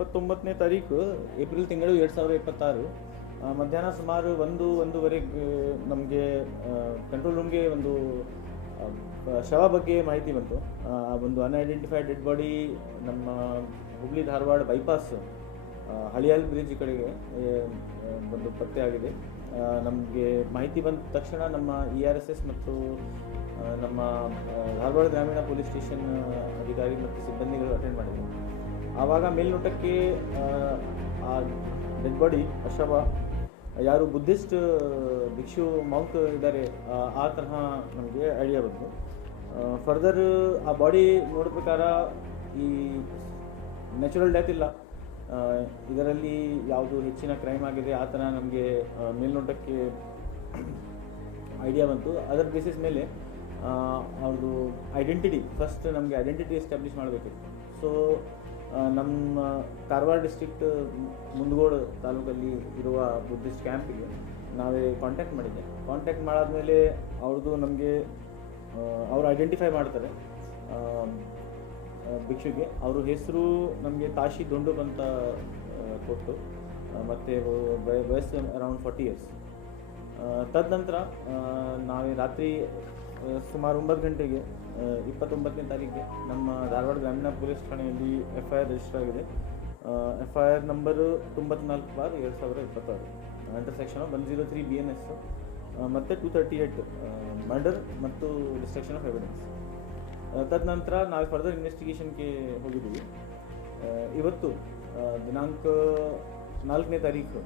29ನೇ ತಾರೀಕು ಏಪ್ರಿಲ್ ತಿಂಗಳು 2026 ಮಧ್ಯಾಹ್ನ ಸುಮಾರು 1-1:30 ನಮಗೆ ಕಂಟ್ರೋಲ್ ರೂಮ್ಗೆ ಒಂದು ಶವ ಬಗ್ಗೆ ಮಾಹಿತಿ ಬಂತು. ಒಂದು ಅನ್ಐಡೆಂಟಿಫೈಡ್ ಡೆಡ್ ಬಾಡಿ ನಮ್ಮ ಹುಬ್ಳಿ ಧಾರವಾಡ ಬೈಪಾಸ್ ಹಳಿಯಾಲ್ ಬ್ರಿಡ್ಜ್ ಕಡೆಗೆ ಒಂದು ಪತ್ತೆ ಆಗಿದೆ. ನಮಗೆ ಮಾಹಿತಿ ಬಂದ ತಕ್ಷಣ ನಮ್ಮ ERSS ಮತ್ತು ನಮ್ಮ ಧಾರವಾಡ ಗ್ರಾಮೀಣ ಪೊಲೀಸ್ ಸ್ಟೇಷನ್ ಅಧಿಕಾರಿ ಮತ್ತು ಸಿಬ್ಬಂದಿಗಳು ಅಟೆಂಡ್ ಮಾಡಿದರು. ಆವಾಗ ಮೇಲ್ನೋಟಕ್ಕೆ ಆ ಡೆಡ್ ಬಾಡಿ ಶವ ಯಾರು ಬುದ್ಧಿಸ್ಟ್ ಭಿಕ್ಷು ಮಾಂಕ್ ಇದ್ದಾರೆ ಆ ತರಹ ನಮಗೆ ಐಡಿಯಾ ಬಂತು. ಫರ್ದರ್ ಆ ಬಾಡಿ ನೋಡೋ ಪ್ರಕಾರ ಈ ನ್ಯಾಚುರಲ್ ಡೆತ್ ಇಲ್ಲ, ಇದರಲ್ಲಿ ಯಾವುದು ಹೆಚ್ಚಿನ ಕ್ರೈಮ್ ಆಗಿದೆ ಆ ಥರ ನಮಗೆ ಮೇಲ್ನೋಟಕ್ಕೆ ಐಡಿಯಾ ಬಂತು. ಅದರ ಬೇಸಿಸ್ ಮೇಲೆ ಅವ್ರದ್ದು ಐಡೆಂಟಿಟಿ ಫಸ್ಟ್ ನಮಗೆ ಐಡೆಂಟಿಟಿ ಎಸ್ಟಾಬ್ಲಿಷ್ ಮಾಡಬೇಕಿತ್ತು. ಸೊ ನಮ್ಮ ಕಾರವಾರ ಡಿಸ್ಟ್ರಿಕ್ಟ್ ಮುಂದಗೋಡು ತಾಲೂಕಲ್ಲಿ ಇರುವ ಬುದ್ಧಿಸ್ಟ್ ಕ್ಯಾಂಪಿಗೆ ನಾವೇ ಕಾಂಟ್ಯಾಕ್ಟ್ ಮಾಡಿದ್ದೆ. ಕಾಂಟ್ಯಾಕ್ಟ್ ಮಾಡಾದ್ಮೇಲೆ ಅವ್ರದ್ದು ನಮಗೆ ಅವರು ಐಡೆಂಟಿಫೈ ಮಾಡ್ತಾರೆ ಭಿಕ್ಷುಗೆ. ಅವ್ರ ಹೆಸರು ನಮಗೆ ತಾಶಿ ದೊಂಡುಕ್ ಅಂತ ಕೊಟ್ಟು, ಮತ್ತು ವಯಸ್ಸು ಅರೌಂಡ್ 40 years. ತದನಂತರ ನಾವೇ ರಾತ್ರಿ ಸುಮಾರು 9 ಗಂಟೆಗೆ 29ನೇ ತಾರೀಕಿಗೆ ನಮ್ಮ ಧಾರವಾಡ ಗ್ರಾಮೀಣ ಪೊಲೀಸ್ ಠಾಣೆಯಲ್ಲಿ FIR ರಿಜಿಸ್ಟರ್ ಆಗಿದೆ. FIR number 94/2026 under section 103 BNS ಮತ್ತು 238 ಮರ್ಡರ್ ಮತ್ತು ಡಿಸ್ಟ್ರಕ್ಷನ್ ಆಫ್ ಎವಿಡೆನ್ಸ್. ತದನಂತರ ನಾವು ಫರ್ದರ್ ಇನ್ವೆಸ್ಟಿಗೇಷನ್ಗೆ ಹೋಗಿದ್ದೀವಿ. ಇವತ್ತು ದಿನಾಂಕ 4ನೇ ತಾರೀಕು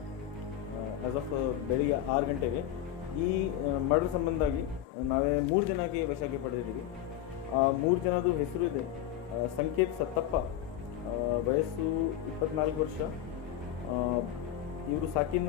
ಆಸ್ ಆಫ್ ಬೆಳಿಗ್ಗೆ 6 ಗಂಟೆಗೆ ಈ ಮರ್ಡರ್ ಸಂಬಂಧವಾಗಿ ನಾವೇ 3 ಜನಕ್ಕೆ ವಶಕ್ಕೆ ಪಡೆದಿದ್ದೀವಿ. ಆ 3 ಜನದು ಹೆಸರು ಇದೆ ಸಂಕೇತ್ ಸತ್ತಪ್ಪ, ವಯಸ್ಸು 24 ವರ್ಷ. ಇವರು ಸಾಕಿನ